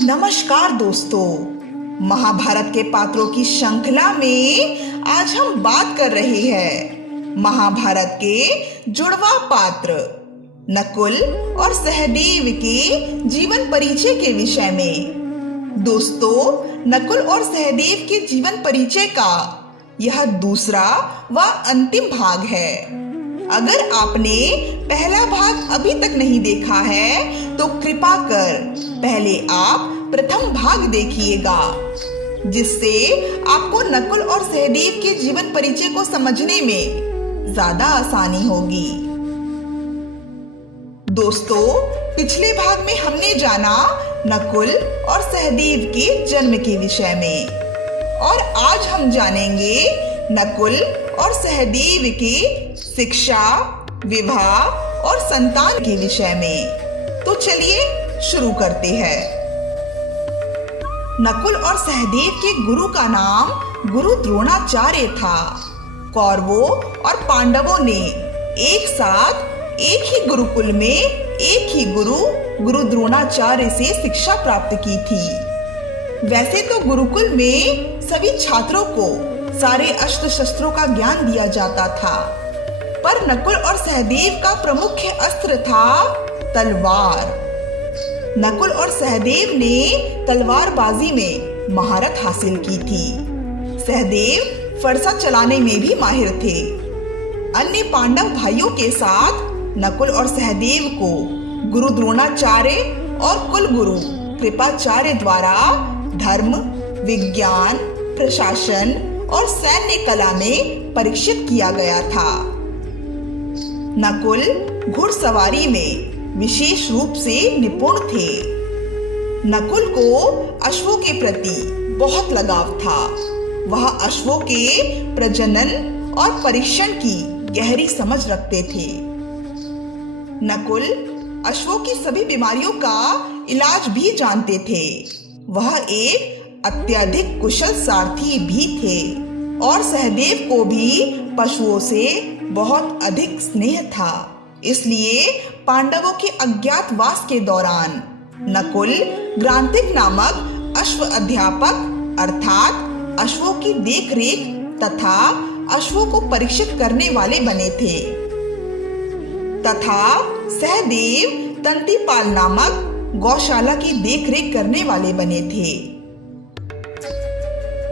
नमस्कार दोस्तों, महाभारत के पात्रों की श्रृंखला में आज हम बात कर रहे हैं महाभारत के जुड़वा पात्र नकुल और सहदेव के जीवन परिचय के विषय में। दोस्तों, नकुल और सहदेव के जीवन परिचय का यह दूसरा व अंतिम भाग है। अगर आपने पहला भाग अभी तक नहीं देखा है तो कृपा कर पहले आप प्रथम भाग देखिएगा, जिससे आपको नकुल और सहदेव के जीवन परिचय को समझने में ज्यादा आसानी होगी। दोस्तों, पिछले भाग में हमने जाना नकुल और सहदेव के जन्म के विषय में, और आज हम जानेंगे नकुल और सहदेव की शिक्षा, विवाह और संतान के विषय में। तो चलिए शुरू करते हैं। नकुल और सहदेव के गुरु का नाम गुरु द्रोणाचार्य था। कौरवों और पांडवों ने एक साथ एक ही गुरुकुल में एक ही गुरु द्रोणाचार्य से शिक्षा प्राप्त की थी। वैसे तो गुरुकुल में सभी छात्रों को सारे अस्त्र शस्त्रों का ज्ञान दिया जाता था, पर नकुल और सहदेव का प्रमुख अस्त्र था तलवार। नकुल और सहदेव ने तलवारबाजी में महारत हासिल की थी। सहदेव फरसा चलाने में भी माहिर थे। अन्य पांडव भाइयों के साथ नकुल और सहदेव को गुरु द्रोणाचार्य और कुल गुरु कृपाचार्य द्वारा धर्म, विज्ञान, प्रशासन और सैन्य कला में परीक्षित किया गया था। नकुल घुड़सवारी में विशेष रूप से निपुण थे। नकुल को अश्वों के प्रति बहुत लगाव था। वह अश्वों के प्रजनन और परीक्षण की गहरी समझ रखते थे। नकुल अश्वों की सभी बीमारियों का इलाज भी जानते थे। वह एक अत्यधिक कुशल सारथी भी थे, और सहदेव को भी पशुओं से बहुत अधिक स्नेह था। इसलिए पांडवों के अज्ञातवास के दौरान नकुल ग्रांतिक नामक अश्व अध्यापक अर्थात अश्वों की देखरेख तथा अश्वों को परीक्षित करने वाले बने थे, तथा सहदेव तंतीपाल नामक गौशाला की देखरेख करने वाले बने थे।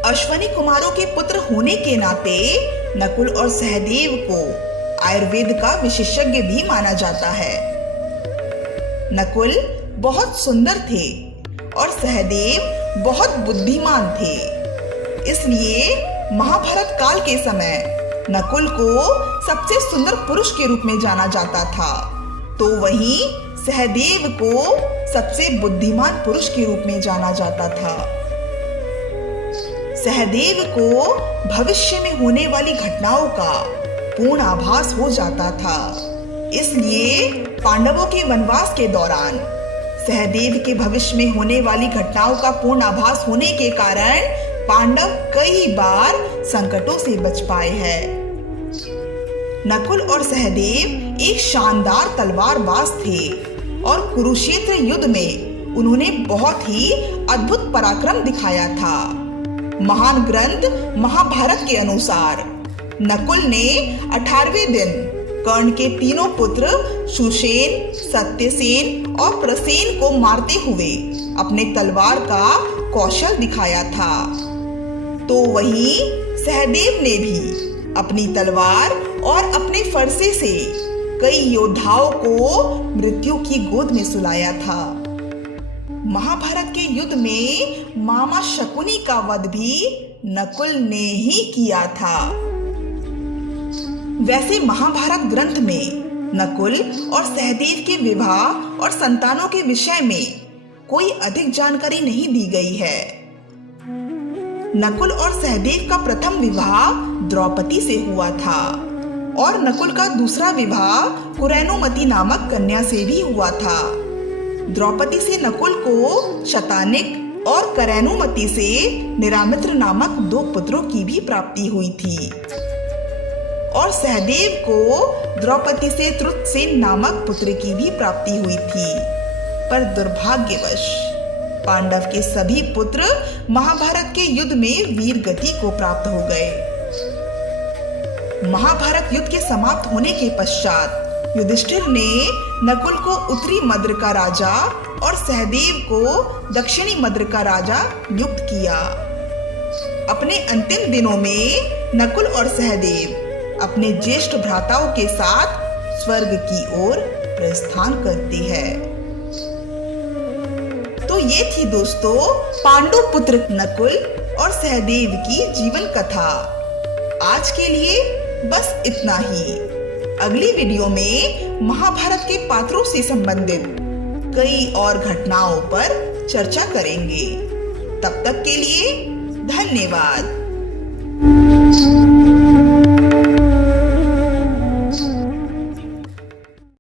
अश्वनी कुमारों के पुत्र होने के नाते नकुल और सहदेव को आयुर्वेद का विशेषज्ञ भी माना जाता है। नकुल बहुत सुंदर थे और सहदेव बहुत बुद्धिमान थे। इसलिए महाभारत काल के समय नकुल को सबसे सुंदर पुरुष के रूप में जाना जाता था, तो वहीं सहदेव को सबसे बुद्धिमान पुरुष के रूप में जाना जाता था। सहदेव को भविष्य में होने वाली घटनाओं का पूर्ण आभास हो जाता था। इसलिए पांडवों के वनवास के दौरान सहदेव के भविष्य में होने वाली घटनाओं का पूर्ण आभास होने के कारण पांडव कई बार संकटों से बच पाए हैं। नकुल और सहदेव एक शानदार तलवारबाज थे, और कुरुक्षेत्र युद्ध में उन्होंने बहुत ही अद्भुत पराक्रम दिखाया था। महान ग्रंथ महाभारत के अनुसार नकुल ने 18वें दिन कर्ण के तीनों पुत्र सुषेण, सत्यसेन और प्रसेन को मारते हुए अपने तलवार का कौशल दिखाया था। तो वहीं सहदेव ने भी अपनी तलवार और अपने फरसे से कई योद्धाओं को मृत्यु की गोद में सुलाया था। महाभारत के युद्ध में मामा शकुनी का वध भी नकुल ने ही किया था। वैसे महाभारत ग्रंथ में नकुल और सहदेव के विवाह और संतानों के विषय में कोई अधिक जानकारी नहीं दी गई है। नकुल और सहदेव का प्रथम विवाह द्रौपदी से हुआ था, और नकुल का दूसरा विवाह कुरैनुमति नामक कन्या से भी हुआ था। द्रौपदी से नकुल को शतानिक और करैनुमति से निरामित्र नामक 2 पुत्रों की भी प्राप्ति हुई थी। और सहदेव को द्रौपदी से त्रुतसेन नामक पुत्र की भी प्राप्ति हुई थी। पर दुर्भाग्यवश पांडव के सभी पुत्र महाभारत के युद्ध में वीर गति को प्राप्त हो गए। महाभारत युद्ध के समाप्त होने के पश्चात युधिष्ठिर ने नकुल को उत्तरी मद्र का राजा और सहदेव को दक्षिणी मद्र का राजा नियुक्त किया। अपने अंतिम दिनों में नकुल और सहदेव अपने ज्येष्ठ भ्राताओं के साथ स्वर्ग की ओर प्रस्थान करते हैं। तो ये थी दोस्तों पांडु पुत्र नकुल और सहदेव की जीवन कथा। आज के लिए बस इतना ही। अगली वीडियो में महाभारत के पात्रों से संबंधित कई और घटनाओं पर चर्चा करेंगे। तब तक के लिए धन्यवाद।